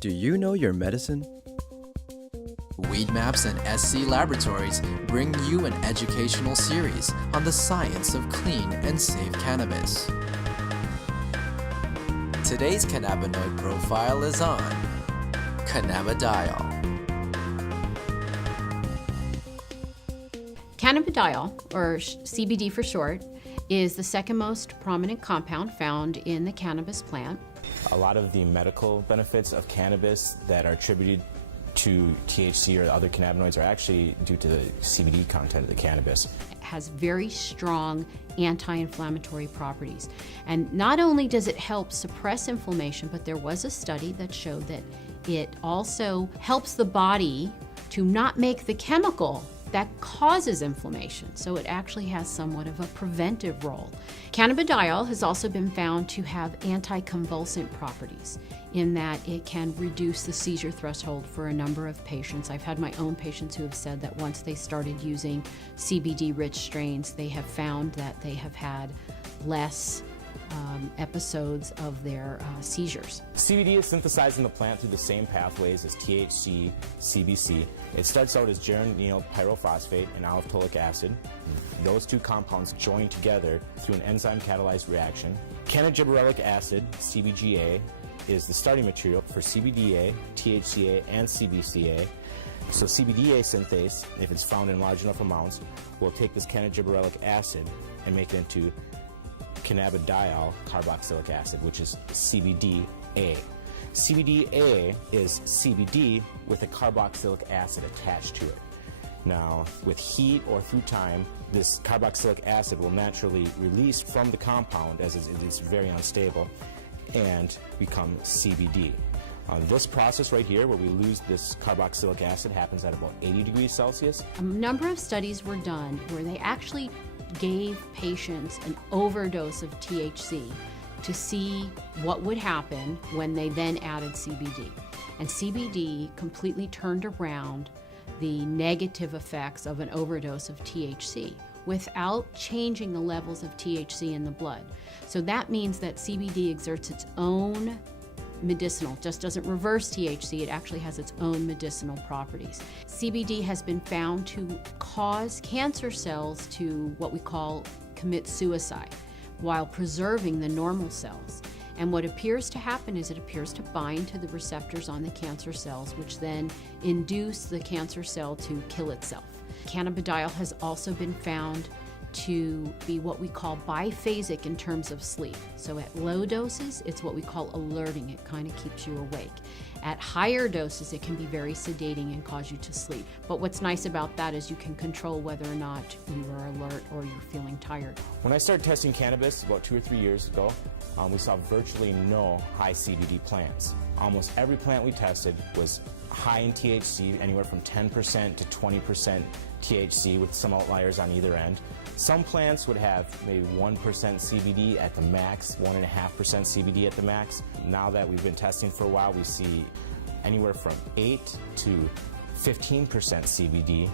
Do you know your medicine? Weed Maps and SC Laboratories bring you an educational series on the science of clean and safe cannabis. Today's cannabinoid profile is on cannabidiol. Cannabidiol, or CBD for short, is the second most prominent compound found in the cannabis plant. A lot of the medical benefits of cannabis that are attributed to THC or other cannabinoids are actually due to the CBD content of the cannabis. It has very strong anti-inflammatory properties. And not only does it help suppress inflammation, but there was a study that showed that it also helps the body to not make the chemical that causes inflammation. So it actually has somewhat of a preventive role. Cannabidiol has also been found to have anticonvulsant properties in that it can reduce the seizure threshold for a number of patients. I've had my own patients who have said that once they started using CBD-rich strains, they have found that they have had less episodes of their seizures. CBD is synthesized in the plant through the same pathways as THC, CBC. It starts out as geranyl pyrophosphate and alpha-tolic acid. Those two compounds join together through an enzyme-catalyzed reaction. Cannabidiolic acid, CBGA, is the starting material for CBDA, THCA, and CBCA. So CBDA synthase, if it's found in large enough amounts, will take this cannabidiolic acid and make it into cannabidiol carboxylic acid, which is CBDA. CBDA is CBD with a carboxylic acid attached to it. Now, with heat or through time, this carboxylic acid will naturally release from the compound as it is very unstable and become CBD. This process right here, where we lose this carboxylic acid, happens at about 80 degrees Celsius. A number of studies were done where they actually gave patients an overdose of THC to see what would happen when they then added CBD. And CBD completely turned around the negative effects of an overdose of THC without changing the levels of THC in the blood. So that means that CBD exerts its own medicinal, just doesn't reverse THC, it actually has its own medicinal properties. CBD has been found to cause cancer cells to what we call commit suicide while preserving the normal cells. And what appears to happen is it appears to bind to the receptors on the cancer cells, which then induce the cancer cell to kill itself. Cannabidiol has also been found to be what we call biphasic in terms of sleep. So at low doses, it's what we call alerting. It kind of keeps you awake. At higher doses, it can be very sedating and cause you to sleep. But what's nice about that is you can control whether or not you are alert or you're feeling tired. When I started testing cannabis about 2 or 3 years ago, we saw virtually no high CBD plants. Almost every plant we tested was high in THC, anywhere from 10% to 20% THC, with some outliers on either end. Some plants would have maybe 1% CBD at the max, 1.5% CBD at the max. Now that we've been testing for a while, we see anywhere from 8 to 15% CBD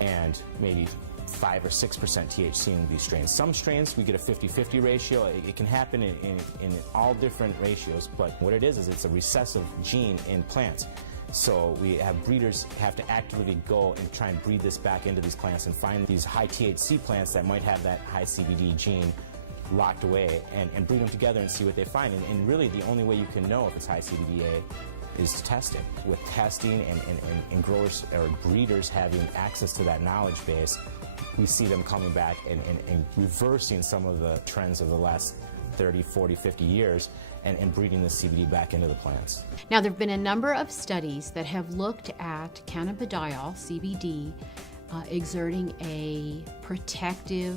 and maybe 5 or 6% THC in these strains. Some strains we get a 50-50 ratio. It can happen in all different ratios, but what it is it's a recessive gene in plants. So we have breeders have to actively go and try and breed this back into these plants and find these high THC plants that might have that high CBD gene locked away and breed them together and see what they find. And really the only way you can know if it's high CBDA is to test it. With testing and growers or breeders having access to that knowledge base, we see them coming back and reversing some of the trends of the last 30, 40, 50 years and breeding the CBD back into the plants. Now, there have been a number of studies that have looked at cannabidiol, CBD, exerting a protective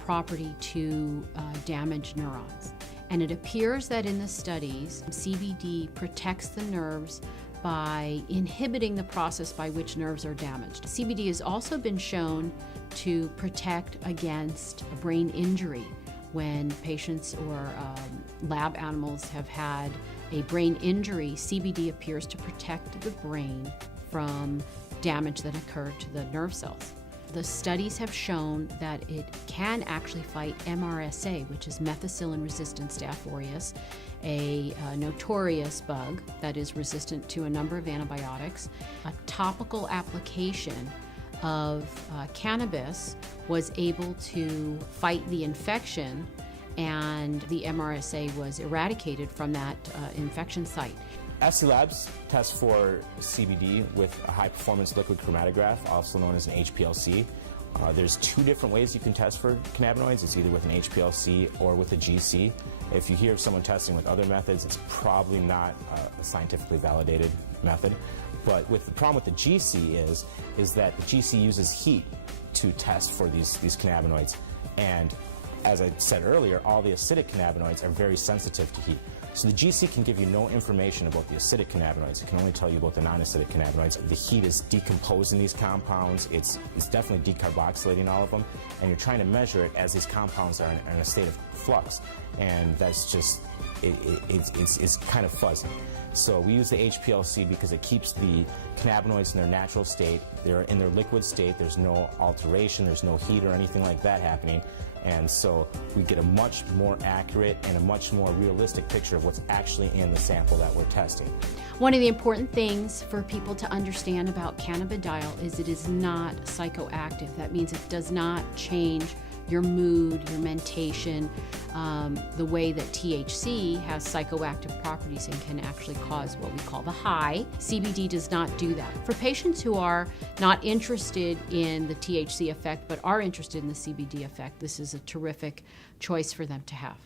property to damaged neurons. And it appears that in the studies, CBD protects the nerves by inhibiting the process by which nerves are damaged. CBD has also been shown to protect against brain injury. When patients or lab animals have had a brain injury, CBD appears to protect the brain from damage that occurred to the nerve cells. The studies have shown that it can actually fight MRSA, which is methicillin-resistant Staph aureus, a notorious bug that is resistant to a number of antibiotics. A topical application of cannabis was able to fight the infection, and the MRSA was eradicated from that infection site. SC Labs tests for CBD with a high-performance liquid chromatograph, also known as an HPLC. There's two different ways you can test for cannabinoids. It's either with an HPLC or with a GC. If you hear of someone testing with other methods, it's probably not a scientifically validated method. But the problem with the GC is that the GC uses heat to test for these cannabinoids. And as I said earlier, all the acidic cannabinoids are very sensitive to heat. So the GC can give you no information about the acidic cannabinoids. It can only tell you about the non-acidic cannabinoids. The heat is decomposing these compounds. It's definitely decarboxylating all of them. And you're trying to measure it as these compounds are in a state of flux. And that's just, it's kind of fuzzy. So we use the HPLC because it keeps the cannabinoids in their natural state. They're in their liquid state. There's no alteration. There's no heat or anything like that happening. And so we get a much more accurate and a much more realistic picture of what's actually in the sample that we're testing. One of the important things for people to understand about cannabidiol is it is not psychoactive. That means it does not change your mood, your mentation, the way that THC has psychoactive properties and can actually cause what we call the high. CBD does not do that. For patients who are not interested in the THC effect but are interested in the CBD effect, this is a terrific choice for them to have.